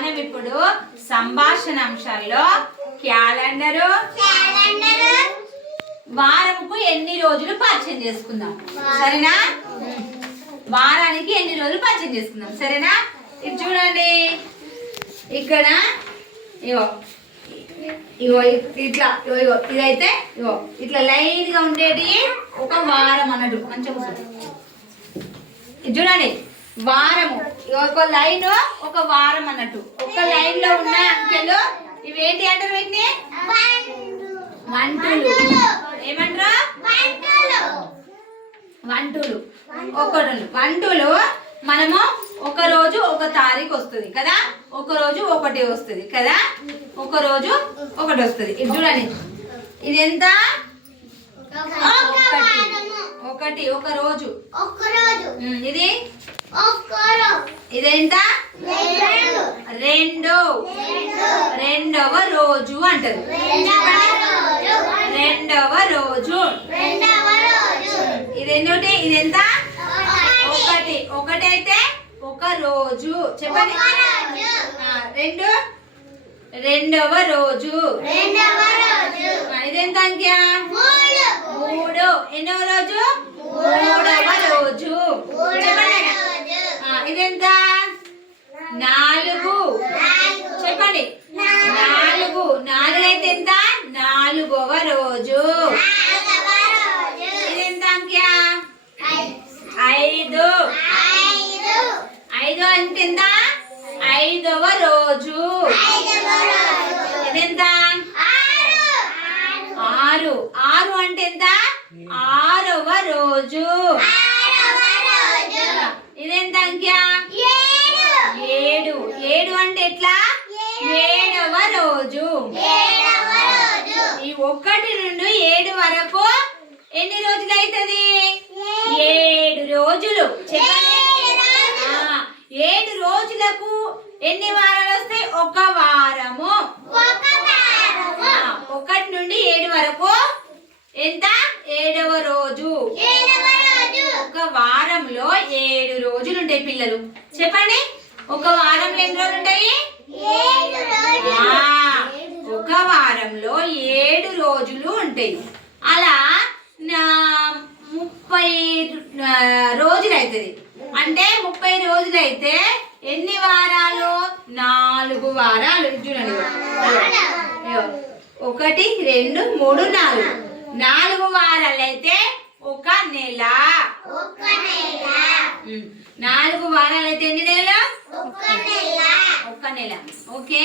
మనం ఇప్పుడు సంభాషణ అంశాల్లో క్యాలెండరు వారముకు ఎన్ని రోజులు పరిచయం చేసుకుందాం. సరేనా? వారానికి ఎన్ని రోజులు పరిచయం చేసుకుందాం. సరేనా? ఇది చూడండి, ఇక్కడ ఇగో ఇగో ఇట్లా ఇగో ఇదైతే ఇగో ఇట్లా లైన్ గా ఉండేది ఒక వారం అన్నట్టు. మంచిగా కూర్చోండి. ఇది చూడండి, వారము ఒక లైన్ ఒక వారం అన్నట్టు. ఒక లైన్ లో ఉన్న అంకెలు ఇవేంటి అంటారు? వీటిని వంటలు ఏమంటారు? వంటలు. వంటలు మనము ఒక రోజు ఒక తారీఖు వస్తుంది కదా, ఒక రోజు ఒకటి వస్తుంది కదా, ఒక రోజు ఒకటి వస్తుంది. ఇది చూడండి, ఇది ఎంత? ఒకటి ఒక రోజు. ఇది ఇదెంత? రెండవ రోజు అంటారు. రెండవ రోజు. ఇదేంటి? ఇదెంత? ఒకటి. ఒకటి అయితే ఒక రోజు. చెప్పండి. రెండవ రోజు. ఇదెంత అంకె? 3. ఎన్నవ రోజు? 3వ రోజు. చెప్పండి. ఇదెంత? 4. చెప్పండి. 4. 4 అయితే ఎంత? 4వ రోజు. ఇదెంత అంకె? 5. 5 అంటే ఎంత? 5వ రోజు. ఇదెంత? 6. 6 అంటే ఎంత? 6వ రోజు. ఇదెంత అంకె? 7. 7 అంటే ఎట్లా? 7వ రోజు. ఈ 1 నుండి 7 వరకు ఎన్ని రోజులు అవుతుంది? 7 రోజులు. 7 రోజులకు ఎన్ని వారాలు వస్తాయి? ఒక వారము. 1 నుండి 7 వరకు ఎంత? 7వ రోజు. ఒక వారంలో 7 రోజులు ఉంటాయి పిల్లలు. చెప్పండి, ఒక వారంలో ఎన్ని రోజులు ఉంటాయి? ఒక వారంలో 7 రోజులు ఉంటాయి. అలా 30 రోజులు అవుతుంది. అంటే 30 రోజులు అయితే ఎన్ని వారాలు? 4 వారాలు. చూడండి, 1 2 3 4. 4 వారాలు అయితే ఒక నెల. 4 వారాలు అయితే ఎన్ని నెలలు? ఒక నెల. ఓకే.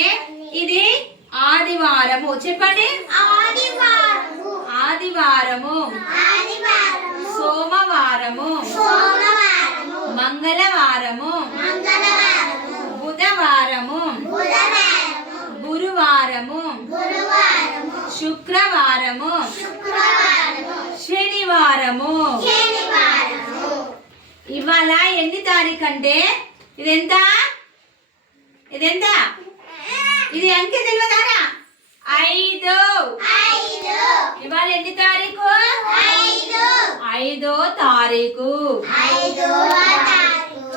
ఇది ఆదివారము. చెప్పండి. ఆదివారము, సోమవారము, మంగళవారము, బుధవారము, గురువారము, శుక్రవారము, శనివారము. ఇవాళ ఎన్ని తారీఖు అంటే ఇదెంత? ఇదెంత? ఇది అంకె తెలియదారా? 5. ఇవాళ ఎన్ని తారీఖు? 5వ తారీఖు.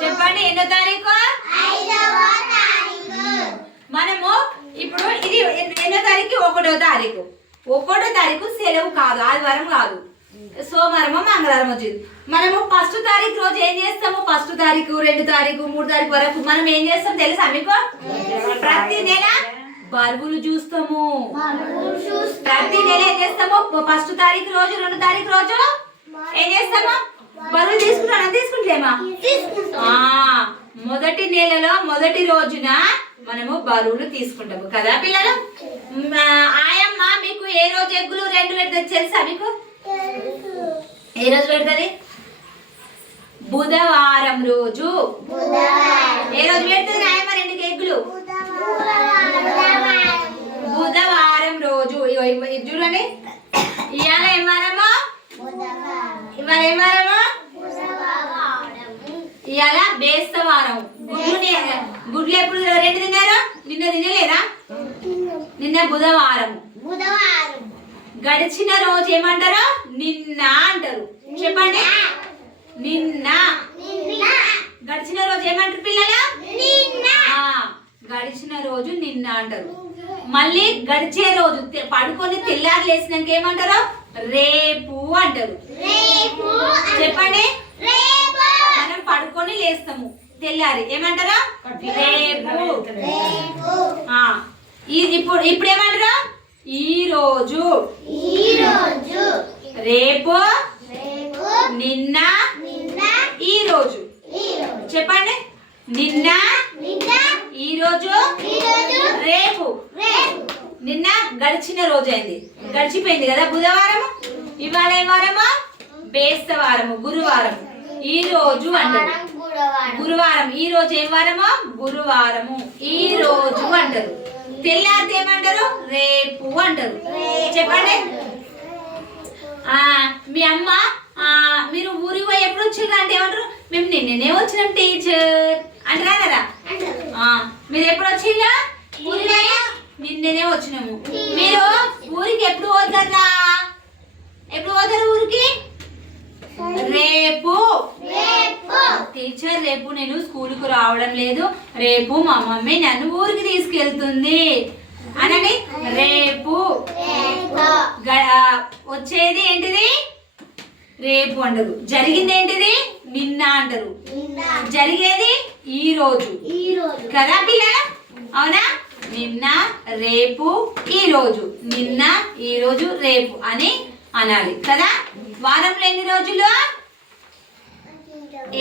చెప్పండి, ఎన్నో తారీఖు? మనము ఇప్పుడు ఇది ఎన్నో తారీఖు? 1వ తారీఖు. 1వ తారీఖు సెలవు కాదు, ఆదివారం కాదు, సోమవారము మంగళవారం వచ్చింది. మనము 1వ తారీఖు రోజు ఏం చేస్తాము? 1వ తారీఖు 2 తారీఖు 3 తారీఖు వరకు మనం ఏం చేస్తాం తెలుసా మీకు? ప్రతి నెల బరువులు చూస్తాము. ప్రతి నెల ఏం చేస్తాము? 1వ తారీఖు రోజు 2వ తారీఖు రోజు ఏం చేస్తాము? బరువులు తీసుకుంటామా? మొదటి నెలలో మొదటి రోజున మనము బరువులు తీసుకుంటాము కదా పిల్లలు. ఆయమ్మ మీకు ఏ రోజు ఎగ్గులు 2 పెడుతుంది తెలుసా మీకు? ఏ రోజు పెడుతుంది? బుధవారం రోజు. ఏ రోజు పెడుతుంది ఆయమ్మ 2 ఎగ్గులు? బుధవారం రోజు. చూడండి, ఇవాళ ఏం వారమో? ఇవాళ ఏం వారమో? ఇవాళ బేస్తవారం. గుడ్లు ఎప్పుడు 2 తిన్నారు? నిన్న తినలేదా? నిన్న బుధవారం. గడిచిన రోజు ఏమంటారు? నిన్న అంటారు. చెప్పండి, నిన్న. గడిచిన రోజు ఏమంటారు పిల్లలు? గడిచిన రోజు నిన్న అంటారు. మళ్ళీ గడిచే రోజు పడుకొని తెల్లారి లేసినాక ఏమంటారు? రేపు అంటారు. చెప్పండి. మనం పడుకొని లేస్తాము తెల్లారి ఏమంటారా? రేపు. ఇప్పుడు ఇప్పుడు ఏమంటారా? ఈ రోజు, రేపు, నిన్న, ఈ రోజు. చెప్పండి. నిన్న, ఈ రోజు, రేపు. నిన్న గడిచిన రోజు అయింది, గడిచిపోయింది కదా బుధవారం. ఇవాళ ఏం వారము? బేస్తవారము, గురువారం. ఈ రోజు అంటారు గురువారం. ఈ రోజు ఏం వారము? గురువారము. ఈ రోజు అంటారు. తెల్లారితే ఏమంటారు? రేపు అంటారు. చెప్పండి. మీ అమ్మ మీరు ఊరికి పోయి ఎప్పుడు వచ్చిండ్రు అంటే ఏమంటారు? మేము నిన్ననే వచ్చినాం టీచర్ అంటారా కదా. మీరు ఎప్పుడు వచ్చిందా ఊరికి పోయి? నిన్ననే వచ్చినాము. మీరు ఊరికి ఎప్పుడు పోతారా? ఎప్పుడు పోతారు ఊరికి? రేపు. టీచర్ రేపు నేను స్కూల్కు రావడం లేదు, రేపు మా మమ్మీ నన్ను ఊరికి తీసుకెళ్తుంది అనండి. రేపు. వచ్చేది ఏంటిది? రేపు అంటారు. జరిగింది ఏంటిది? నిన్న అంటారు. జరిగేది ఈ రోజు కదా పిల్లల, అవునా? నిన్న, రేపు, ఈ రోజు. నిన్న, ఈ రోజు, రేపు అని అనాలి కదా. వారంలో ఎన్ని రోజులు?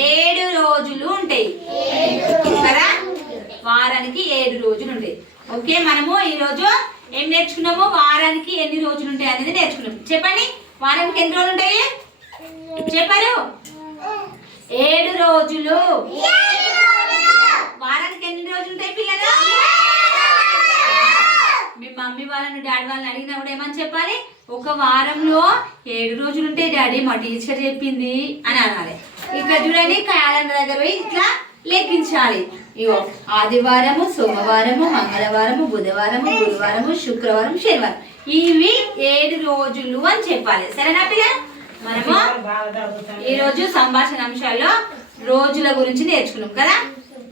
7 రోజులు ఉంటాయి కదా. వారానికి 7 రోజులు ఉంటాయి. ఓకే, మనము ఈ రోజు ఏం నేర్చుకున్నాము? వారానికి ఎన్ని రోజులు ఉంటాయి అనేది నేర్చుకున్నాం. చెప్పండి. వారానికి ఎన్ని రోజులు ఉంటాయి చెప్పారు? 7 రోజులు. వారానికి ఎన్ని రోజులు ఉంటాయి పిల్లలు? మీ మమ్మీ వాళ్ళని డాడీ వాళ్ళని అడిగినప్పుడు ఏమని చెప్పాలి? ఒక వారంలో 7 రోజులు ఉంటాయి డాడీ, మా టీచర్ చెప్పింది అని అనాలి. ఇక్కడ చూడండి, క్యాలెండర్ దగ్గర పోయి ఇట్లా లెక్కించాలి. ఇగో ఆదివారము, సోమవారము, మంగళవారము, బుధవారము, గురువారము, శుక్రవారం, శనివారం. ఇవి 7 రోజులు అని చెప్పాలి. సరేనా పిల్లలు? మనము ఈరోజు సంభాషణ అంశాల్లో రోజుల గురించి నేర్చుకున్నాం కదా.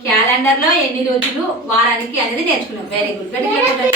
క్యాలెండర్ లో ఎన్ని రోజులు వారానికి అనేది నేర్చుకున్నాం. Very good.